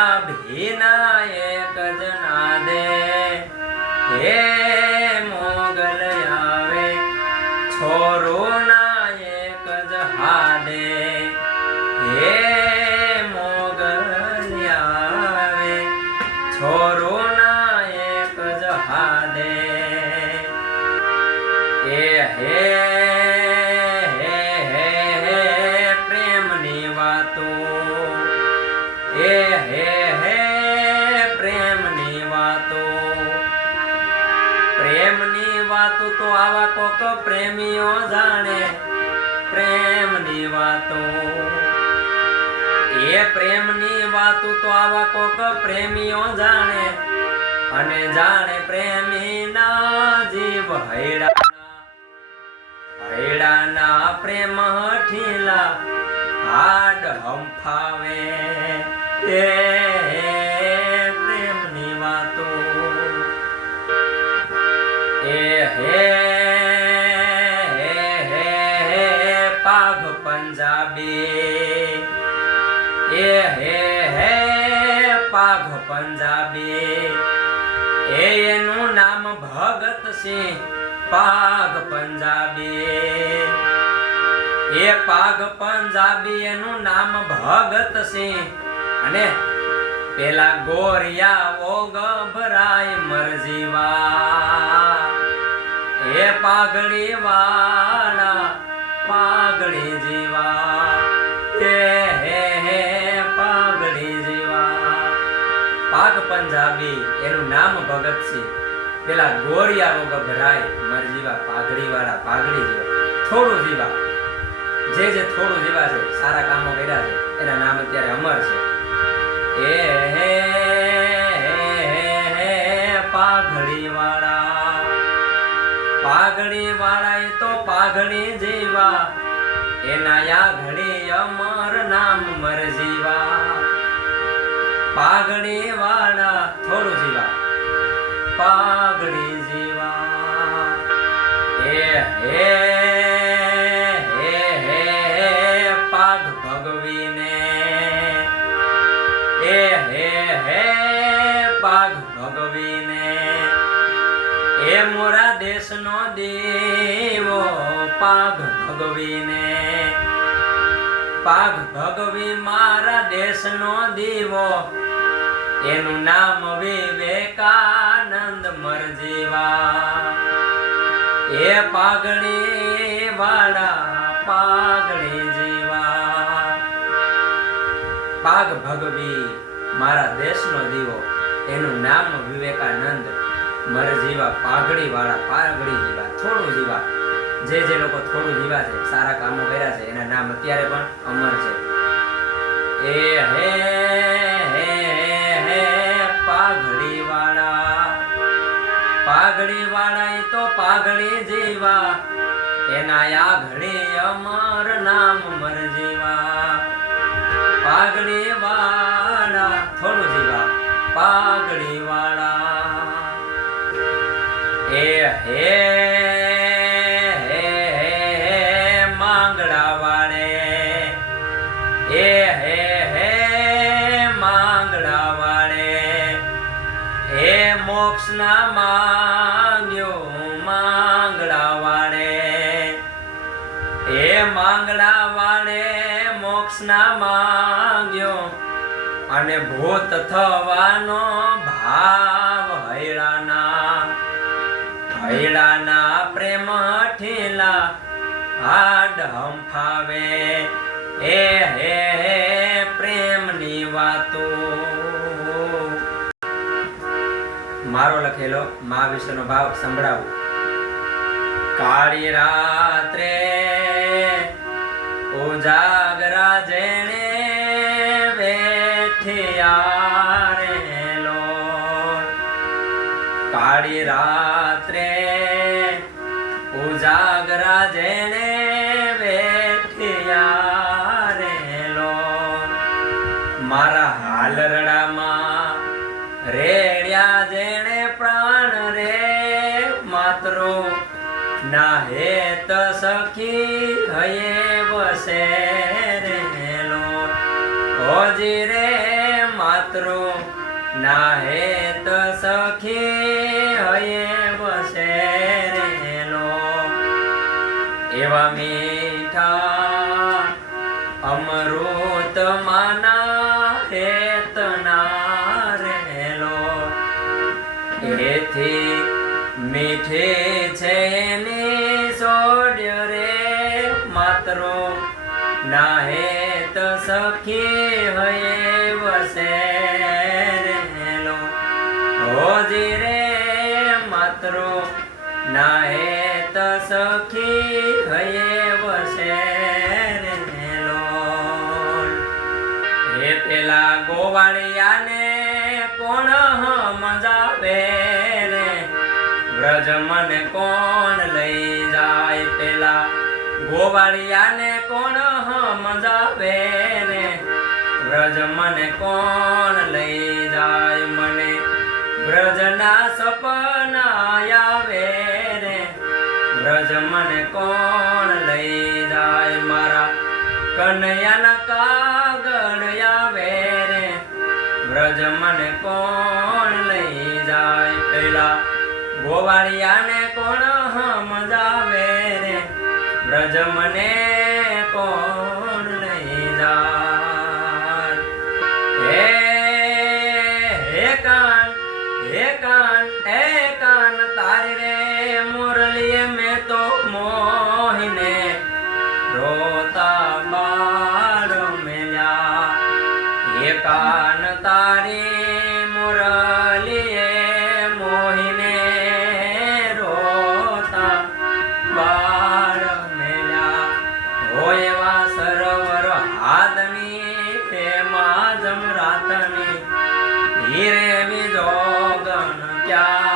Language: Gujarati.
નાભીના એક જ નાદે હે મોગલ આવે, છોરુના એક જ હાદે હે મોગલ આવે, છોરુના એક જ હાદે એ હે પ્રેમની વાતો એ હે પ્રેમની વાતો, પ્રેમની વાતો તો આવા કોક પ્રેમીઓ જાણે, પ્રેમની વાતો એ પ્રેમની વાતો તો આવા કોક પ્રેમીઓ જાણે, અને જાણે પ્રેમીના જીવ હૈડાના પ્રેમ ઠીલા હાડ હંફાવે એ પ્રેમની વાતો એ હે પાઘ પંજાબી એ હે પાઘ પંજાબી એનું નામ ભગતસિંહ પાઘ પંજાબી એ પાઘ પંજાબી એનું નામ ભગતસિંહ, અને પેલા ગોરિયાઓ ગભરાય મરજીવા એ પાઘડી વાળા પાઘડી જીવા એ હે પાઘડી જીવા, પાઘ પંજાબી એનું નામ ભગતસિંહ, પેલા ગોરિયાઓ ગભરાય મરજીવા પાઘડી વાળા પાઘડી જીવા, થોડું જીવા જે થોડું જીવા છે, સારા કામો કર્યા છે, એના નામ અત્યારે અમર છે એ પાઘડી વાળા એ તો પાઘડી જીવા, એના યા ઘડી અમર નામ મરજીવા, પાઘડી વાળા થોડું જીવા પાઘડી જીવા એ હે પાઘ ભગવીને એ હે પાઘ ભગવીને એ મોરા દેશનો દેવો પાઘ ભગવીને, પાઘ ભગવી મારા દેશનો દીવો, એનું નામ વિવેકાનંદ મરજીવા એ પાઘડી વાળા પાઘડી જીવા, પાઘ ભગવી મારા દેશનો દીવો, એનું નામ વિવેકાનંદ મરજીવા, પાઘડી વાળા પાઘડી જીવા, થોડું જીવા જે લોકો થોડું જીવા છે, સારા કામો કર્યા છે, એના નામ અત્યારે પણ અમર છે એ હે પાઘડી વાળા એ તો પાઘડી જીવા, એના આ ઘડી અમર નામ મરજીવા, પાઘડી વાળા થોડું જીવા પાઘડી વાળા એ હે માંગડા વાળે એ હે માંગડા વાળે એ મોક્ષ ના માંગ્યો માંગડા વાળે એ માંગડા વાળે મોક્ષ ના માંગ્યો, અને ભૂત થવાનો ભાવ હૈડાના પ્રેમ ઠેલા હાડ હંફાવે એ હે પ્રેમની વાતો. મારો લખેલો મા વિશેનો ભાવ સંભળાવું. કાળી રાત્રે ઉજાગરા જેણે બેઠિયા રેલો, કાળી રાત્રે ઉજાગરા જેણે બેઠિયા રેલો, મારા હાલરડામાં રેડ્યા જેણે પ્રાણ રે માત્રો, ના હેત સખી હયે વસે રેલો, હોજી રે મારા માતરો ના હેત સખી હયે વસે રેલો એવા મીઠા અમૃત માના હેતના રેલો એથી મીઠી છે એની સોડ્ય રે માતરો ના હેત સખી હયે વસે રેલો હોજી રે માતરો ના હેત સખી હયે વસે રેલો હે પેલા ગોવાળિયાને કોણ સમજાવે રે વ્રજ મને કોણ લઈ જાય પેલા ગોવાળિયાને કોણ સમજાવે રે વ્રજ મને કોણ લઈ જાય મને વ્રજના સપના આવે રે વ્રજ મને કોણ લઈ જાય મારા કનૈયાના કાગળ આવે રે વ્રજ મને કોણ લઈ જાય પેલા ગોવાળિયાને કોણ સમજાવે રે વ્રજ મને કોણ લઈ જાય હે કાન તારી રે મુરલીએ મેં તો મોહીને રોતા બાળ મેલ્યા હે કાન તારી મુરલીએ મોહીને રોતા બાળ મેલ્યા હોય એવા સરોવર હાથની એમાં જમરાતની હીરે વિજોગન ક્યાં